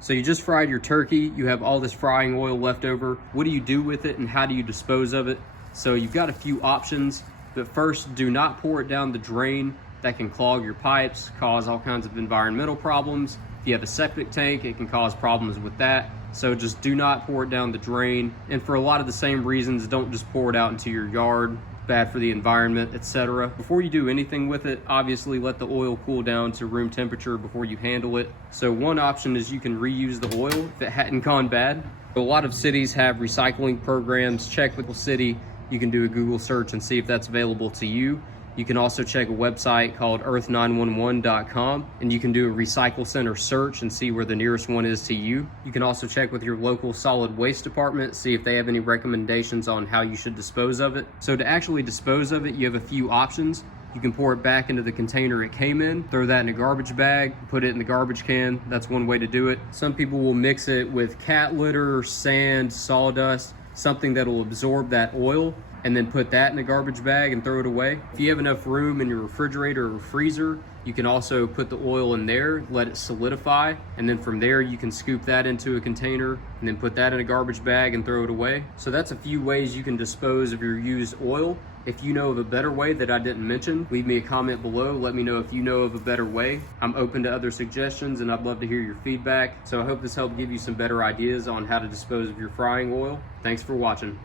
So you just fried your turkey, you have all this frying oil left over. What do you do with it and how do you dispose of it? So you've got a few options, but first, do not pour it down the drain. That can clog your pipes, cause all kinds of environmental problems. If you have a septic tank, it can cause problems with that. So just do not pour it down the drain. And for a lot of the same reasons, don't just pour it out into your yard. Bad for the environment, etc. Before you do anything with it, obviously let the oil cool down to room temperature before you handle it. So one option is you can reuse the oil if it hadn't gone bad. A lot of cities have recycling programs. Check with the city. You can do a Google search and see if that's available to you. You can also check a website called earth911.com, and you can do a recycle center search and see where the nearest one is to you. You can also check with your local solid waste department, see if they have any recommendations on how you should dispose of it. So to actually dispose of it, you have a few options. You can pour it back into the container it came in, throw that in a garbage bag, put it in the garbage can. That's one way to do it. Some people will mix it with cat litter, sand, sawdust, something that will absorb that oil, and then put that in a garbage bag and throw it away. If you have enough room in your refrigerator or freezer, you can also put the oil in there, let it solidify, and then from there you can scoop that into a container and then put that in a garbage bag and throw it away. So that's a few ways you can dispose of your used oil. If you know of a better way that I didn't mention, leave me a comment below. Let me know if you know of a better way. I'm open to other suggestions and I'd love to hear your feedback. So I hope this helped give you some better ideas on how to dispose of your frying oil. Thanks for watching.